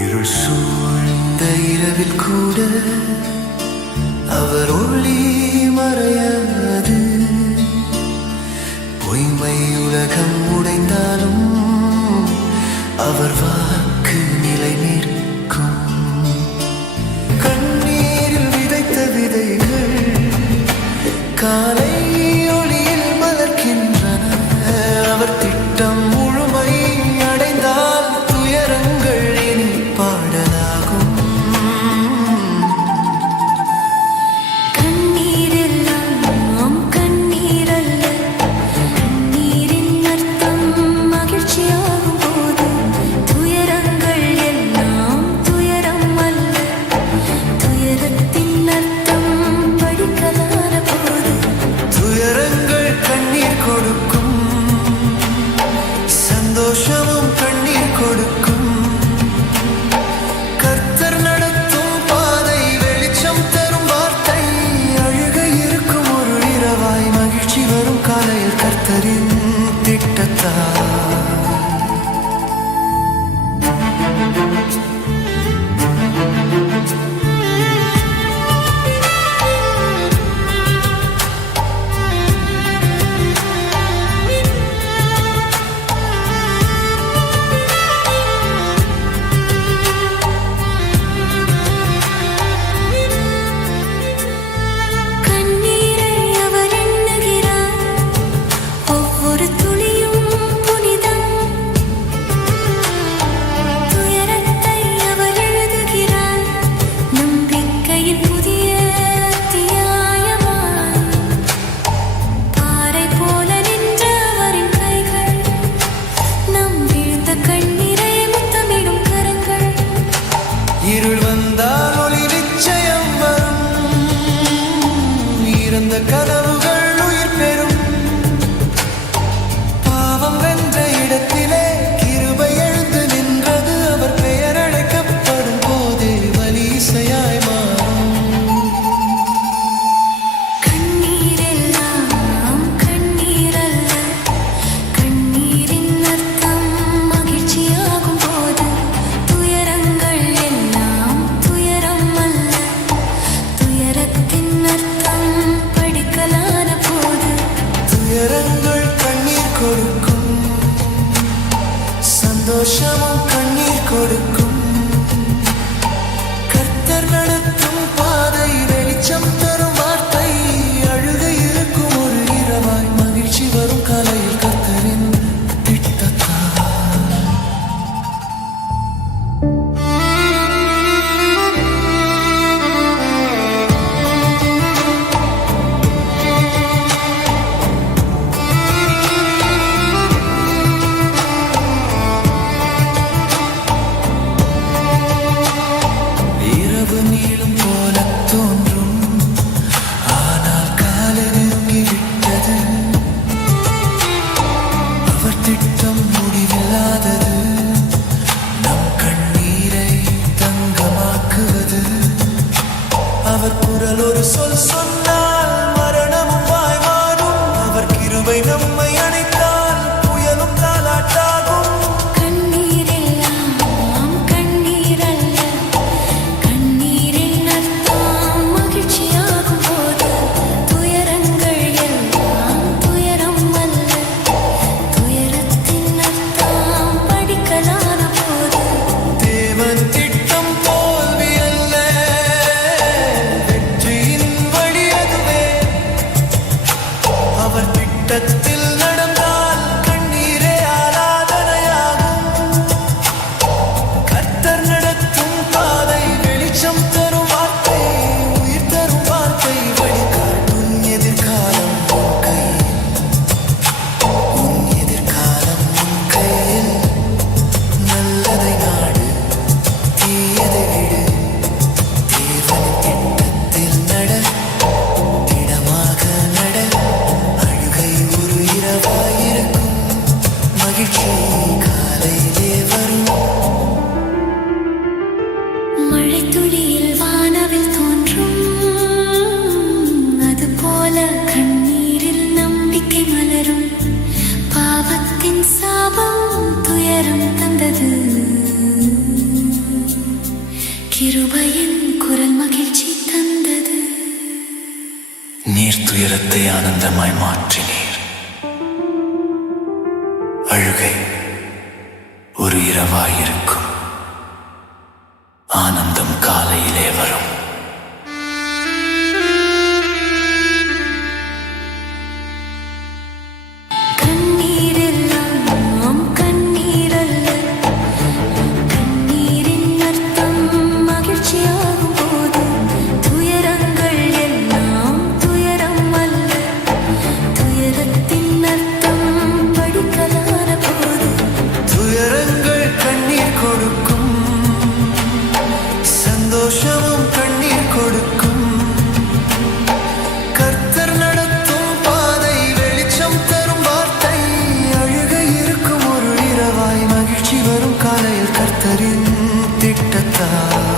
இருள் சூழ்ந்த இரவில் கூட அவர் ஒளி மறையாது. பொய்மை உலகம் உடைந்தாலும் அவர் வாக்கு நிலை நிற்கும். கண்ணீரில் விதைத்த விதைகள் காலை ஒளியில் மலர்கின்றன. அவர் திட்டம் முழுமை அடைந்தால் துயரங்கள் இனி பாடலாகும். கண்ணீரெல்லாம் கண்ணீரல்ல, கண்ணீரின் அர்த்தம் மகிழ்ச்சியாகும் போது துயரங்கள் எல்லாம் துயரம் அல்ல. துயரத்தின் அர்த்தம் படிக்கலான போது துயரங்கள் கண்ணீர் கொடுக்கும், சந்தோஷமும் கண்ணீர் கொடுக்கும். கர்த்தர் நடத்தும் பாதை வெளிச்சம் தரும் வார்த்தை. அழுகை இருக்கும் ஒரு இரவாய் மகிழ்ச்சி வரும் காலையில் கர்த்தரின் திட்டத்தால். கண்ணீரை அவர் எண்ணுகிறார், ஒவ்வொரு துளியும் புனிதம். துயரத்தை அவர் எழுதுகிறார், நம்பிக்கையின் புதிய அத்தியாயமாய். பாறை போல நின்ற அவரின் கைகள், நம் வீழ்ந்த கண்ணீரை முத்தமிடும் கரங்கள். இருள் வந்தால் ஒளி நிச்சயம் வரும், இறந்த கனவுகள் உயிர் பெறும். பாவம் வென்ற இடத்திலே கிருபை எழுந்து நின்றது. அவர் பெயர் அழைக்கப்படும் போதே வலி இசையாய் மாறும். கண்ணீரெல்லாம் கண்ணீரல்ல, கண்ணீரின் அர்த்தம் மகிழ்ச்சியாகும் போது துயரங்கள் எல்லாம் துயரம் அல்ல. துயரத்தின் அர்த்தம் படிக்கலான போது துயரங்கள் கண்ணீர் கொடுக்கும், சந்தோஷமும் கண்ணீர் கொடுக்கும். கர்த்தர் நடத்தும் பாதை வெளிச்சம் தரும் வார்த்தை. அழுகை இருக்கும் ஒரு இரவாய் மகிழ்ச்சி வரும் காலையில் கர்த்தரின் திட்டத்தால். இரவு நீளும் போல தோன்றும், ஆனால் காலை நெருங்கிவிட்டது. அவர் திட்டம் முடிவில்லாதது, நம் கண்ணீரை தங்கமாக்குவது. அவர் குரல் ஒரு சொல் சொன்னால் மரணமும் வாய்மாறும். அவர் கிருபை நம்மை அணைத்தால் புயலும் தாலாட்டாகும். கண்ணீரெல்லாம் கண்ணீரல்ல, கண்ணீரின் அர்த்தம் மகிழ்ச்சியாகும் போது துயரங்கள் எல்லாம் துயரம் அல்ல. துயரத்தின் அர்த்தம் படிக்கலான போது தேவன் திட்டம் தோல்வி அல்ல, வெற்றியின் வழி அதுவே. அவர் திட்டத்தில் நடந்தால் கண்ணீரே ஆராதனையாகும். கர்த்தர் நடத்தும் பாதை வெளிச்சம் தரும் வார்த்தை, உயிர் தரும் வார்த்தை. வழிகாட்டும் எதிர்காலம் உன் கையில், உன் எதிர்காலம் உன் கையில். நல்லதை நாடு, தீயதை விடு. தேவனின் திட்டத்தில் நட, திடமாக நட. அழுகை ஒரு இரவாயிருக்கும், மகிழ்ச்சி காலையிலே வரும். மழைத்துளியில் வானவில் தோன்றும், அதுபோல கண்ணீரில் நம்பிக்கை மலரும். பாவத்தின் சாபம் துயரம் தந்தது, கிருபையின் குரல் மகிழ்ச்சி தந்தது. நீர் துயரத்தை ஆனந்தமாய் மாற்றினீர். அழுகை ஒரு இரவாயிருக்கும், ஆனந்தம் காலையிலே வரும். கண்ணீரெல்லாம் கண்ணீரல்ல, கண்ணீரின் அர்த்தம் மகிழ்ச்சியாகும் போது. துயரங்கள் எல்லாம் துயரம் அல்ல, துயரத்தின் அர்த்தம் படிக்கலான போது. துயரங்கள் கண்ணீர் கொடுக்கும், சந்தோஷமும் கண்ணீர் கொடுக்கும். கர்த்தர் நடத்தும் பாதை வெளிச்சம் தரும் வார்த்தை. அழுகை இருக்கும் ஒரு இரவாய் மகிழ்ச்சி வரும் காலையில் கர்த்தரின் திட்டத்தால்